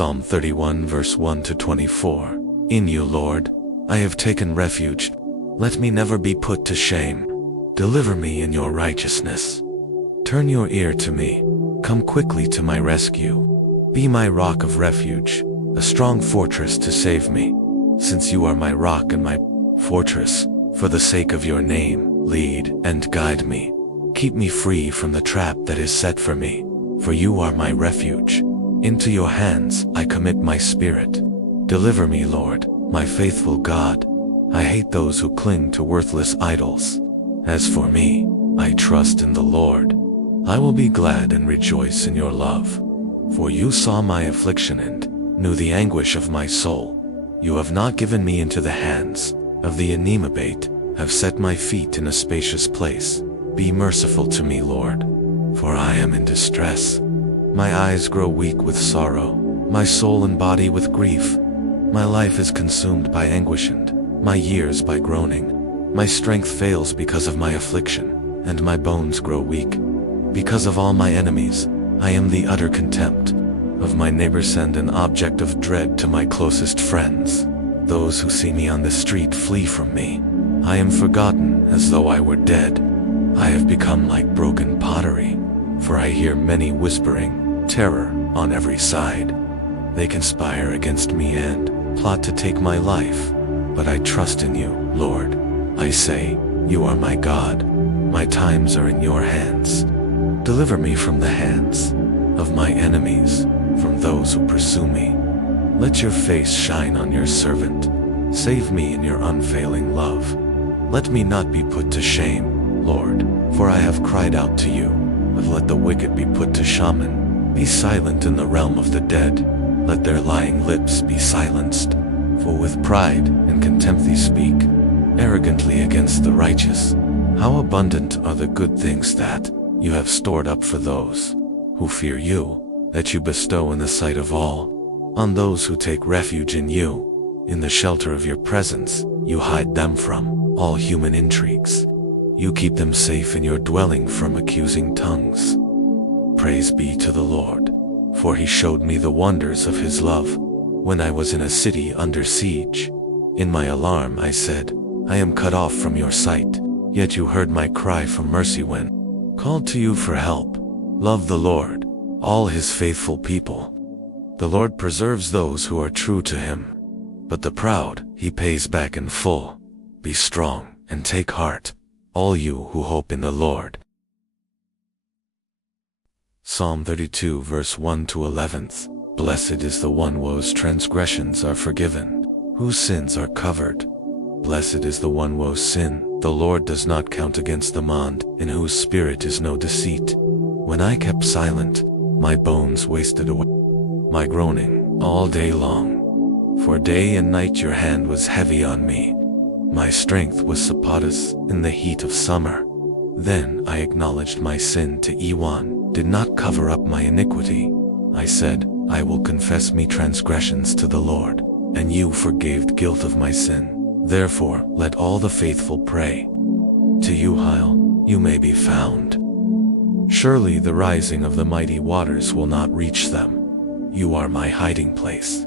Psalm 31 verse 1 to 24. In you, Lord, I have taken refuge. Let me never be put to shame. Deliver me in your righteousness. Turn your ear to me. Come quickly to my rescue. Be my rock of refuge, a strong fortress to save me. Since you are my rock and my fortress, for the sake of your name, lead and guide me. Keep me free from the trap that is set for me, for you are my refuge. Into your hands I commit my spirit. Deliver me, Lord, my faithful God. I hate those who cling to worthless idols. As for me, I trust in the Lord. I will be glad and rejoice in your love. For you saw my affliction and knew the anguish of my soul. You have not given me into the hands of the inanimate, have set my feet in a spacious place. Be merciful to me, Lord, for I am in distress. My eyes grow weak with sorrow, my soul and body with grief. My life is consumed by anguish and my years by groaning. My strength fails because of my affliction, and my bones grow weak. Because of all my enemies, I am the utter contempt of my neighbors and an object of dread to my closest friends. Those who see me on the street flee from me. I am forgotten as though I were dead. I have become like broken pottery, for I hear many whispering terror on every side. They conspire against me and plot to take my life, but I trust in you, Lord. I say, you are my God. My times are in your hands. Deliver me from the hands of my enemies, from those who pursue me. Let your face shine on your servant. Save me in your unfailing love. Let me not be put to shame, Lord, for I have cried out to you. But let the wicked be put to shame. Be silent in the realm of the dead. Let their lying lips be silenced. For with pride and contempt they speak arrogantly against the righteous. How abundant are the good things that you have stored up for those who fear you, that you bestow in the sight of all, on those who take refuge in you. In the shelter of your presence, you hide them from all human intrigues. You keep them safe in your dwelling from accusing tongues. Praise be to the Lord, for he showed me the wonders of his love when I was in a city under siege. In my alarm I said, I am cut off from your sight, yet you heard my cry for mercy when called to you for help. Love the Lord, all his faithful people. The Lord preserves those who are true to him, but the proud he pays back in full. Be strong and take heart, all you who hope in the Lord. Psalm 32 verse 1 to 11. Blessed is the one whose transgressions are forgiven, whose sins are covered. Blessed is the one whose sin the Lord does not count against them, and in whose spirit is no deceit. When I kept silent, my bones wasted away, my groaning all day long. For day and night your hand was heavy on me. My strength was suppotous in the heat of summer. Then I acknowledged my sin to Ewan, did not cover up my iniquity. I said, I will confess me transgressions to the Lord, and you forgave guilt of my sin. Therefore, let all the faithful pray. To you, while you may be found. Surely the rising of the mighty waters will not reach them. You are my hiding place.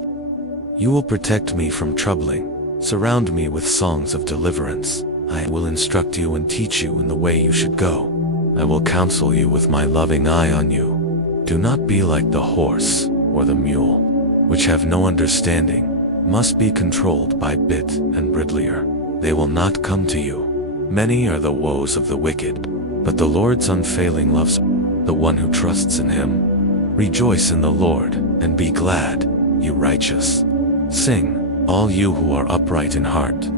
You will protect me from troubling. Surround me with songs of deliverance. I will instruct you and teach you in the way you should go. I will counsel you with my loving eye on you. Do not be like the horse or the mule, which have no understanding, must be controlled by bit and bridle. They will not come to you. Many are the woes of the wicked, but the Lord's unfailing loves the one who trusts in him. Rejoice in the Lord, and be glad, you righteous. Sing, all you who are upright in heart.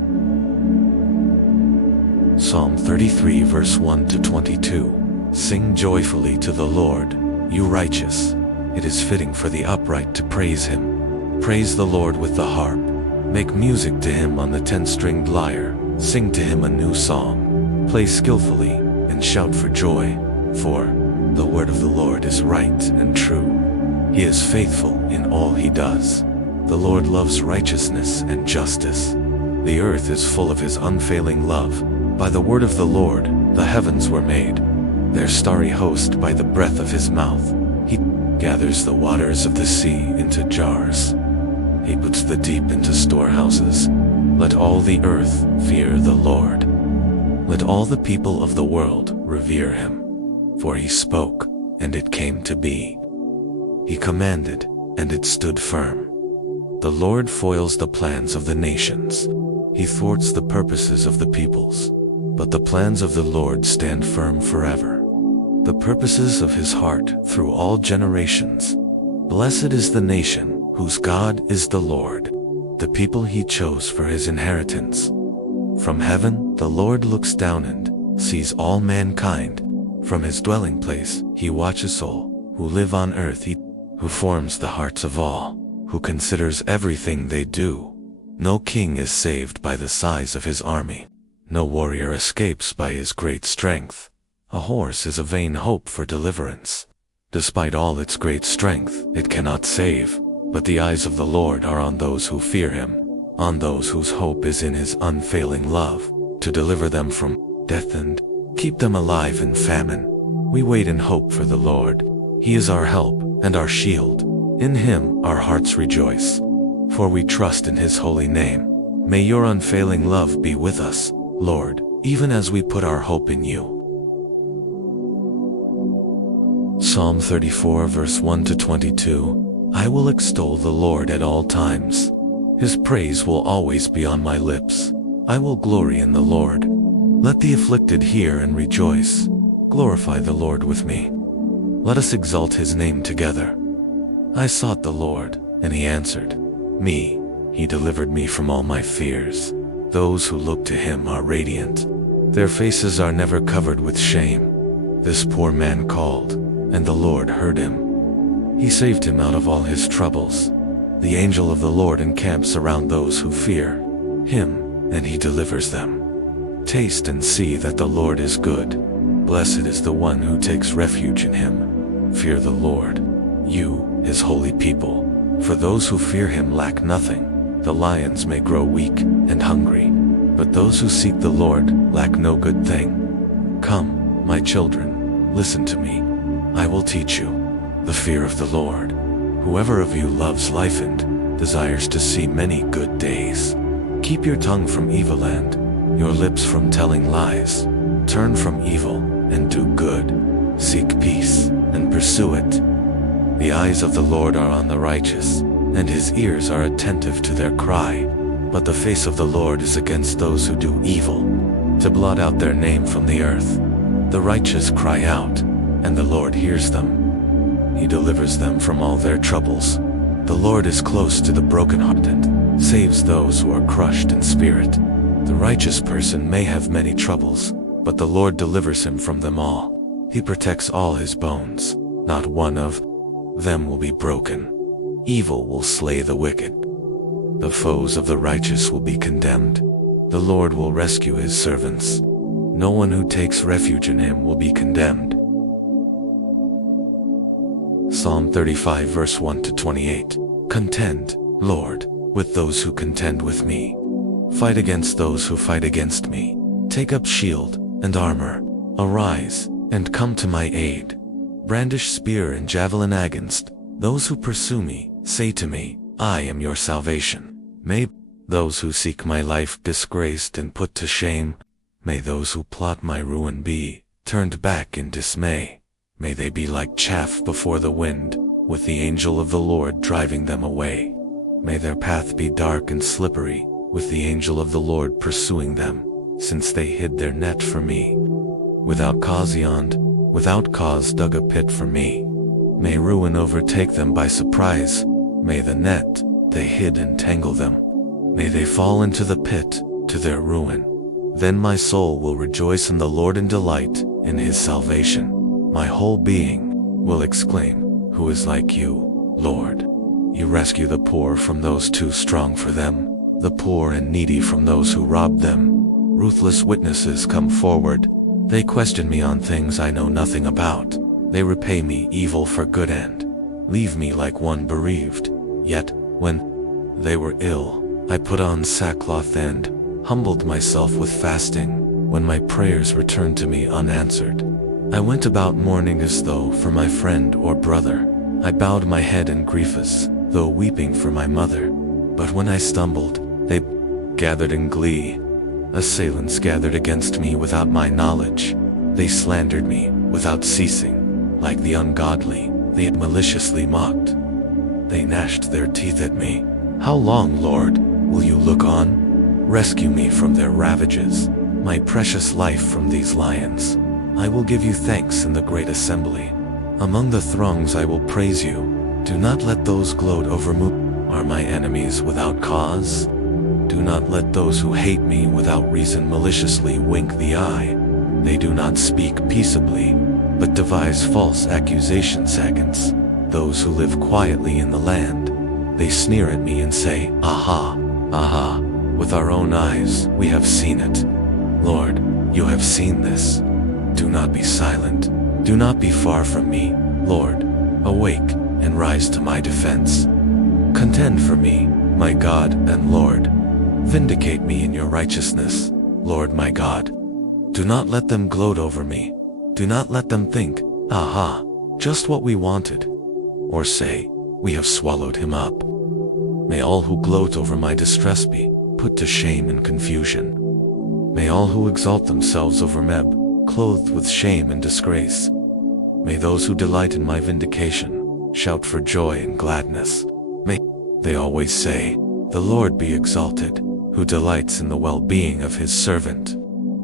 Psalm 33 verse 1 to 22. Sing joyfully to the Lord, you righteous. It is fitting for the upright to praise him. Praise the Lord with the harp. Make music to him on the 10-stringed lyre. Sing to him a new song. Play skillfully and shout for joy, for the word of the Lord is right and true. He is faithful in all he does. The Lord loves righteousness and justice. The earth is full of his unfailing love. By the word of the Lord, the heavens were made, their starry host by the breath of his mouth. He gathers the waters of the sea into jars. He puts the deep into storehouses. Let all the earth fear the Lord. Let all the people of the world revere him. For he spoke, and it came to be. He commanded, and it stood firm. The Lord foils the plans of the nations. He thwarts the purposes of the peoples. But the plans of the Lord stand firm forever, the purposes of his heart through all generations. Blessed is the nation whose God is the Lord, the people he chose for his inheritance. From heaven the Lord looks down and sees all mankind. From his dwelling place he watches all who live on earth. He who forms the hearts of all, who considers everything they do. No king is saved by the size of his army. No warrior escapes by his great strength. A horse is a vain hope for deliverance. Despite all its great strength, it cannot save. But the eyes of the Lord are on those who fear him, on those whose hope is in his unfailing love, to deliver them from death and keep them alive in famine. We wait in hope for the Lord. He is our help and our shield. In him our hearts rejoice, for we trust in his holy name. May your unfailing love be with us, Lord, even as we put our hope in you. Psalm 34 verse 1 to 22. I will extol the Lord at all times. His praise will always be on my lips. I will glory in the Lord. Let the afflicted hear and rejoice. Glorify the Lord with me. Let us exalt his name together. I sought the Lord, and he answered me. He delivered me from all my fears. Those who look to him are radiant. Their faces are never covered with shame. This poor man called, and the Lord heard him. He saved him out of all his troubles. The angel of the Lord encamps around those who fear him, and he delivers them. Taste and see that the Lord is good. Blessed is the one who takes refuge in him. Fear the Lord, you, his holy people. For those who fear him lack nothing. The lions may grow weak and hungry, but those who seek the Lord lack no good thing. Come, my children, listen to me. I will teach you the fear of the Lord. Whoever of you loves life and desires to see many good days. Keep your tongue from evil and your lips from telling lies. Turn from evil and do good. Seek peace and pursue it. The eyes of the Lord are on the righteous, and his ears are attentive to their cry. But the face of the Lord is against those who do evil, to blot out their name from the earth. The righteous cry out, and the Lord hears them. He delivers them from all their troubles. The Lord is close to the brokenhearted and saves those who are crushed in spirit. The righteous person may have many troubles, but the Lord delivers him from them all. He protects all his bones. Not one of them will be broken. Evil will slay the wicked. The foes of the righteous will be condemned. The Lord will rescue his servants. No one who takes refuge in him will be condemned. Psalm 35 verse 1 to 28. Contend, Lord, with those who contend with me. Fight against those who fight against me. Take up shield and armor. Arise, and come to my aid. Brandish spear and javelin against those who pursue me. Say to me, I am your salvation. May those who seek my life disgraced and put to shame. May those who plot my ruin be turned back in dismay. May they be like chaff before the wind, with the angel of the Lord driving them away. May their path be dark and slippery, with the angel of the Lord pursuing them, since they hid their net for me. Without cause dug a pit for me. May ruin overtake them by surprise. May the net they hid entangle them. May they fall into the pit, to their ruin. Then my soul will rejoice in the Lord and delight in his salvation. My whole being will exclaim, who is like you, Lord? You rescue the poor from those too strong for them, the poor and needy from those who rob them. Ruthless witnesses come forward. They question me on things I know nothing about. They repay me evil for good and leave me like one bereaved. Yet, when they were ill, I put on sackcloth and humbled myself with fasting. When my prayers returned to me unanswered, I went about mourning as though for my friend or brother. I bowed my head in griefs, though weeping for my mother. But when I stumbled, they gathered in glee. Assailants gathered against me without my knowledge. They slandered me without ceasing. Like the ungodly, they maliciously mocked. They gnashed their teeth at me. How long, Lord, will you look on? Rescue me from their ravages, my precious life from these lions. I will give you thanks in the great assembly. Among the throngs I will praise you. Do not let those gloat over me. Are my enemies without cause? Do not let those who hate me without reason maliciously wink the eye. They do not speak peaceably, but devise false accusations against those who live quietly in the land. They sneer at me and say, Aha, aha, with our own eyes we have seen it. Lord, you have seen this. Do not be silent. Do not be far from me, Lord. Awake and rise to my defense. Contend for me, my God and Lord. Vindicate me in your righteousness, Lord my God. Do not let them gloat over me. Do not let them think, Aha, just what we wanted. Or say, we have swallowed him up. May all who gloat over my distress be put to shame and confusion. May all who exalt themselves over me clothed with shame and disgrace. May those who delight in my vindication shout for joy and gladness. May they always say, the Lord be exalted, who delights in the well-being of his servant.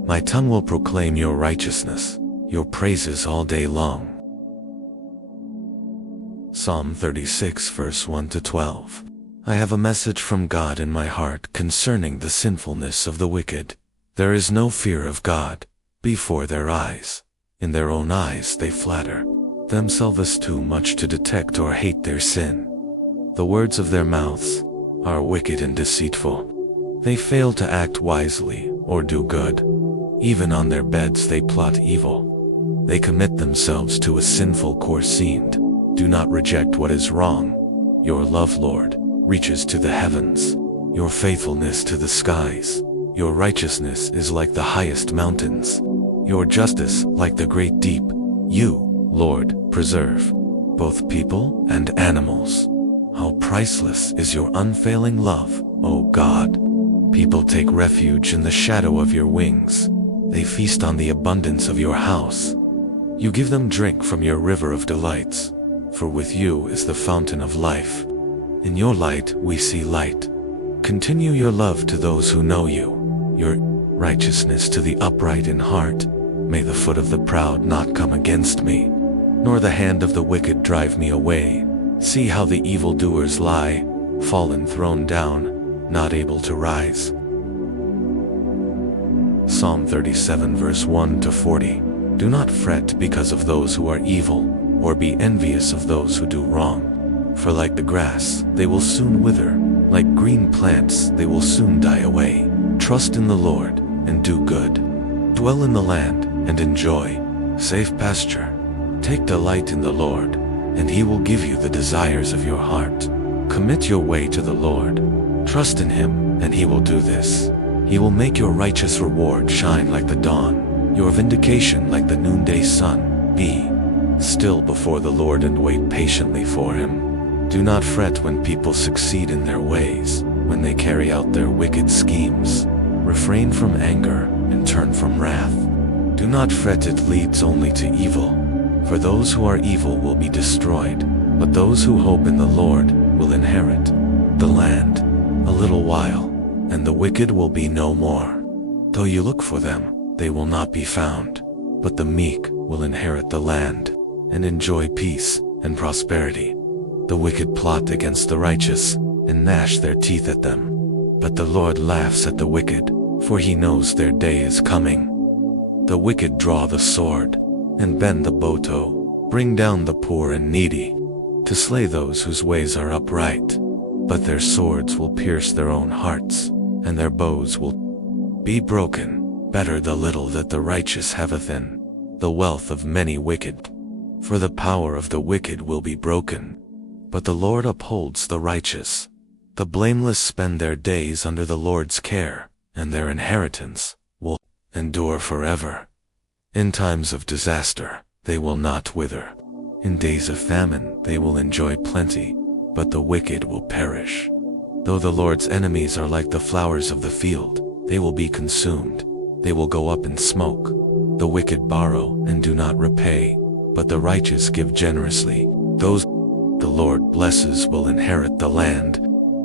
My tongue will proclaim your righteousness, your praises all day long. Psalm 36 verse 1 to 12. I have a message from God in my heart concerning the sinfulness of the wicked. There is no fear of God before their eyes. In their own eyes they flatter themselves too much to detect or hate their sin. The words of their mouths are wicked and deceitful. They fail to act wisely or do good. Even on their beds they plot evil. They commit themselves to a sinful course. Do not reject what is wrong. Your love, Lord, reaches to the heavens, your faithfulness to the skies. Your righteousness is like the highest mountains, your justice like the great deep. You, Lord, preserve both people and animals. How priceless is your unfailing love, O God. People take refuge in the shadow of your wings. They feast on the abundance of your house. You give them drink from your river of delights, for with you is the fountain of life. In your light we see light. Continue your love to those who know you, your righteousness to the upright in heart. May the foot of the proud not come against me, nor the hand of the wicked drive me away. See how the evildoers lie, fallen, thrown down, not able to rise. Psalm 37 verse 1 to 40. Do not fret because of those who are evil, or be envious of those who do wrong. For like the grass, they will soon wither, like green plants, they will soon die away. Trust in the Lord, and do good. Dwell in the land, and enjoy safe pasture. Take delight in the Lord, and he will give you the desires of your heart. Commit your way to the Lord. Trust in him, and he will do this. He will make your righteous reward shine like the dawn, your vindication like the noonday sun. Be still before the Lord and wait patiently for him. Do not fret when people succeed in their ways, when they carry out their wicked schemes. Refrain from anger and turn from wrath. Do not fret, it leads only to evil. For those who are evil will be destroyed, but those who hope in the Lord will inherit the land. A little while, and the wicked will be no more. Though you look for them, they will not be found. But the meek will inherit the land, and enjoy peace and prosperity. The wicked plot against the righteous, and gnash their teeth at them. But the Lord laughs at the wicked, for he knows their day is coming. The wicked draw the sword, and bend the bow, bring down the poor and needy, to slay those whose ways are upright. But their swords will pierce their own hearts, and their bows will be broken. Better the little that the righteous haveth than the wealth of many wicked. For the power of the wicked will be broken, but the Lord upholds the righteous. The blameless spend their days under the Lord's care, and their inheritance will endure forever. In times of disaster, they will not wither. In days of famine they will enjoy plenty, but the wicked will perish. Though the Lord's enemies are like the flowers of the field, they will be consumed. They will go up in smoke. The wicked borrow and do not repay, but the righteous give generously. Those the Lord blesses will inherit the land,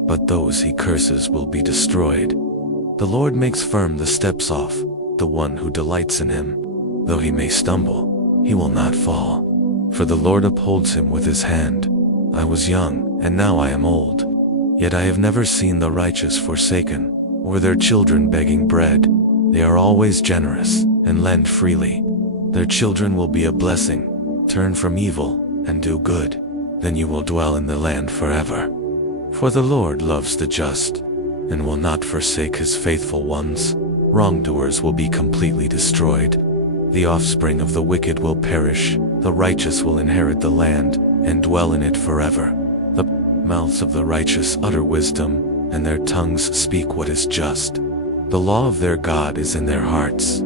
but those he curses will be destroyed. The Lord makes firm the steps of the one who delights in him. Though he may stumble, he will not fall. For the Lord upholds him with his hand. I was young, and now I am old. Yet I have never seen the righteous forsaken, or their children begging bread. They are always generous, and lend freely. Their children will be a blessing. Turn from evil, and do good. Then you will dwell in the land forever. For the Lord loves the just, and will not forsake his faithful ones. Wrongdoers will be completely destroyed. The offspring of the wicked will perish. The righteous will inherit the land, and dwell in it forever. The mouths of the righteous utter wisdom, and their tongues speak what is just. The law of their God is in their hearts.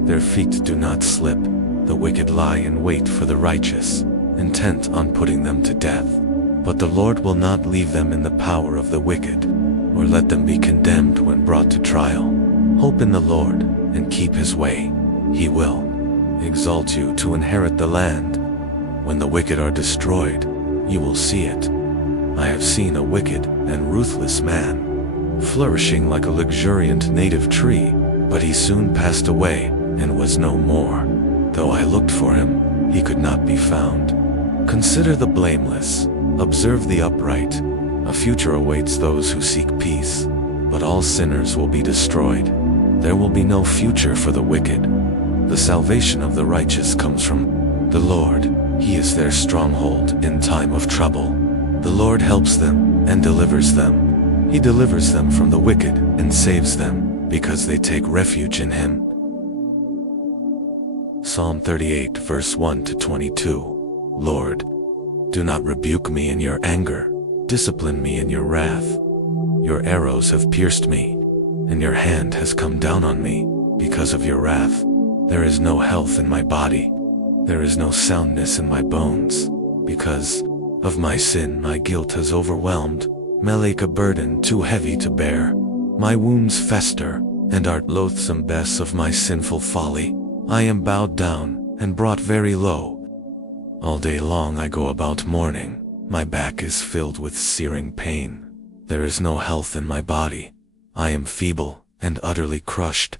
Their feet do not slip. The wicked lie in wait for the righteous, intent on putting them to death. But the Lord will not leave them in the power of the wicked, or let them be condemned when brought to trial. Hope in the Lord, and keep his way. He will exalt you to inherit the land. When the wicked are destroyed, you will see it. I have seen a wicked and ruthless man, flourishing like a luxuriant native tree, but he soon passed away and was no more. Though I looked for him, he could not be found. Consider the blameless, observe the upright. A future awaits those who seek peace, but all sinners will be destroyed. There will be no future for the wicked. The salvation of the righteous comes from the Lord. He is their stronghold in time of trouble. The Lord helps them and delivers them. He delivers them from the wicked and saves them, because they take refuge in him. Psalm 38 verse 1 to 22. Lord, do not rebuke me in your anger. Discipline me in your wrath. Your arrows have pierced me, and your hand has come down on me. Because of your wrath, there is no health in my body. There is no soundness in my bones. Because of my sin, my guilt has overwhelmed me like a burden too heavy to bear. My wounds fester, and are loathsome bess of my sinful folly. I am bowed down, and brought very low. All day long I go about mourning. My back is filled with searing pain. There is no health in my body. I am feeble, and utterly crushed.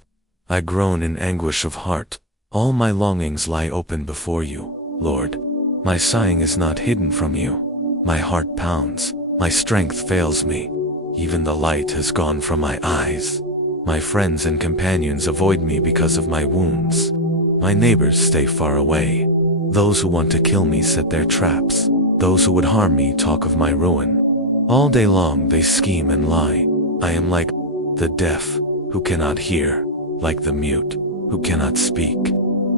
I groan in anguish of heart. All my longings lie open before you, Lord. My sighing is not hidden from you. My heart pounds, my strength fails me. Even the light has gone from my eyes. My friends and companions avoid me because of my wounds. My neighbors stay far away. Those who want to kill me set their traps. Those who would harm me talk of my ruin. All day long they scheme and lie. I am like the deaf, who cannot hear, like the mute, who cannot speak.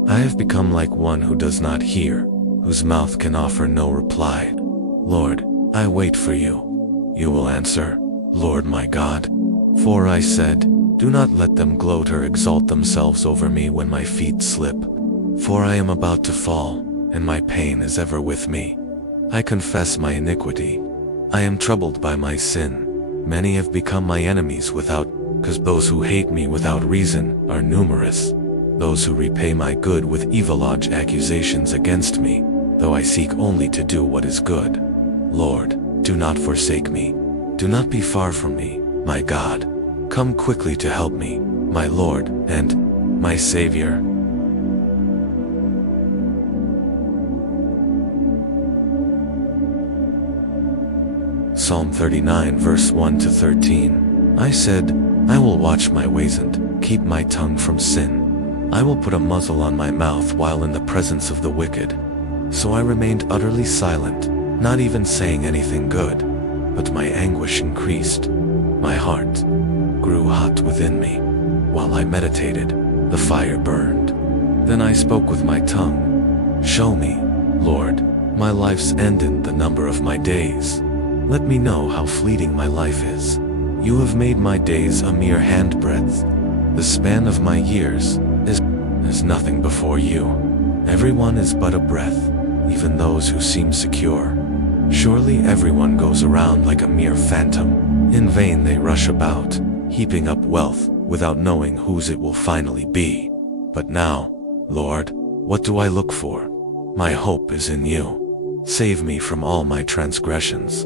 I have become like one who does not hear, whose mouth can offer no reply. Lord, I wait for you. You will answer, Lord my God. For I said, do not let them gloat or exalt themselves over me when my feet slip. For I am about to fall, and my pain is ever with me. I confess my iniquity. I am troubled by my sin. Many have become my enemies because those who hate me without reason are numerous. Those who repay my good with evil lodge accusations against me, though I seek only to do what is good. Lord, do not forsake me. Do not be far from me, my God. Come quickly to help me, my Lord and my Savior. Psalm 39 verse 1 to 13. I said, I will watch my ways and keep my tongue from sin. I will put a muzzle on my mouth while in the presence of the wicked. So I remained utterly silent, not even saying anything good. But my anguish increased. My heart grew hot within me. While I meditated, the fire burned. Then I spoke with my tongue. Show me, Lord, my life's end and the number of my days. Let me know how fleeting my life is. You have made my days a mere handbreadth. The span of my years is nothing before you. Everyone is but a breath. even those who seem secure. Surely everyone goes around like a mere phantom. In vain they rush about, heaping up wealth, without knowing whose it will finally be. But now, Lord, what do I look for? My hope is in you. Save me from all my transgressions.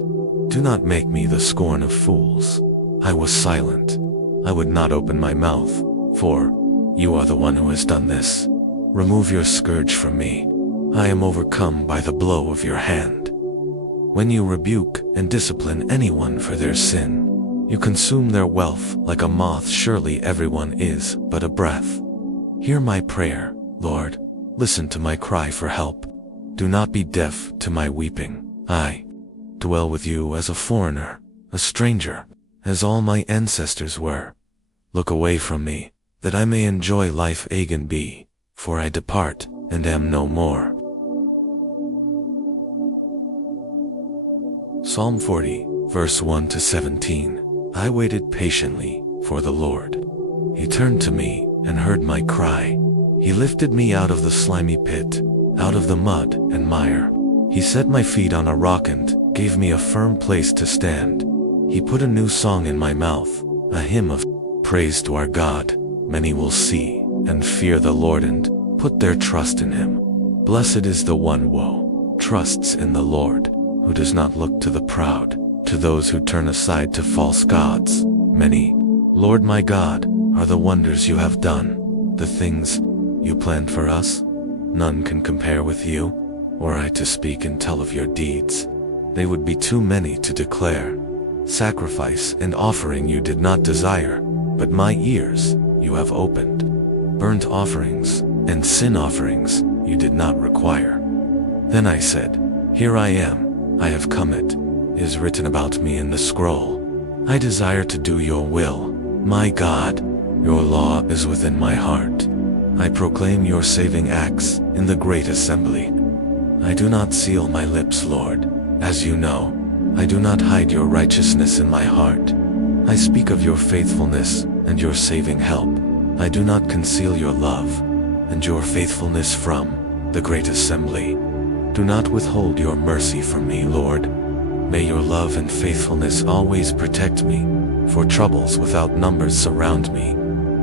Do not make me the scorn of fools. I was silent. I would not open my mouth, for you are the one who has done this. Remove your scourge from me. I am overcome by the blow of your hand. When you rebuke and discipline anyone for their sin, you consume their wealth like a moth. Surely everyone is but a breath. Hear my prayer, Lord. Listen to my cry for help. Do not be deaf to my weeping. I dwell with you as a foreigner, a stranger, as all my ancestors were. Look away from me, that I may enjoy life again be, for I depart and am no more. Psalm 40, verse 1 to 17. I waited patiently for the Lord. He turned to me and heard my cry. He lifted me out of the slimy pit, out of the mud and mire. He set my feet on a rock and gave me a firm place to stand. He put a new song in my mouth, a hymn of praise to our God. Many will see and fear the Lord and put their trust in him. Blessed is the one who trusts in the Lord, who does not look to the proud, to those who turn aside to false gods. Many, Lord my God, are the wonders you have done, the things you planned for us. None can compare with you. Were I to speak and tell of your deeds, they would be too many to declare. Sacrifice and offering you did not desire, but my ears you have opened. Burnt offerings and sin offerings you did not require. Then I said, Here I am, I have come. It is written about me in the scroll. I desire to do your will, my God. Your law is within my heart. I proclaim your saving acts in the great assembly. I do not seal my lips, Lord. As you know, I do not hide your righteousness in my heart. I speak of your faithfulness and your saving help. I do not conceal your love and your faithfulness from the great assembly. Do not withhold your mercy from me, Lord. May your love and faithfulness always protect me, for troubles without numbers surround me.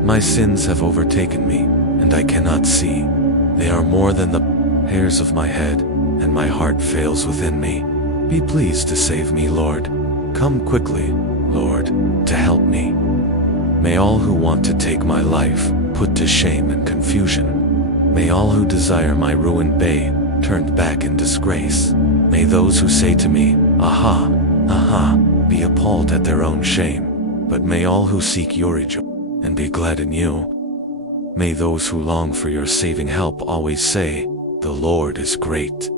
My sins have overtaken me, and I cannot see. They are more than the hairs of my head, and my heart fails within me. Be pleased to save me, Lord. Come quickly, Lord, to help me. May all who want to take my life put to shame and confusion. May all who desire my ruin be turned back in disgrace. May those who say to me, Aha, aha, be appalled at their own shame. But may all who seek your rejoice and be glad in you. May those who long for your saving help always say, The Lord is great.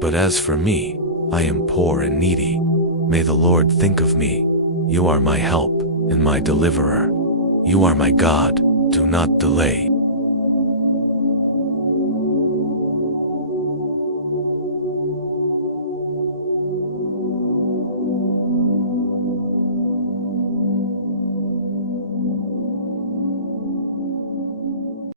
But as for me, I am poor and needy. May the Lord think of me. You are my help and my deliverer. You are my God. Do not delay.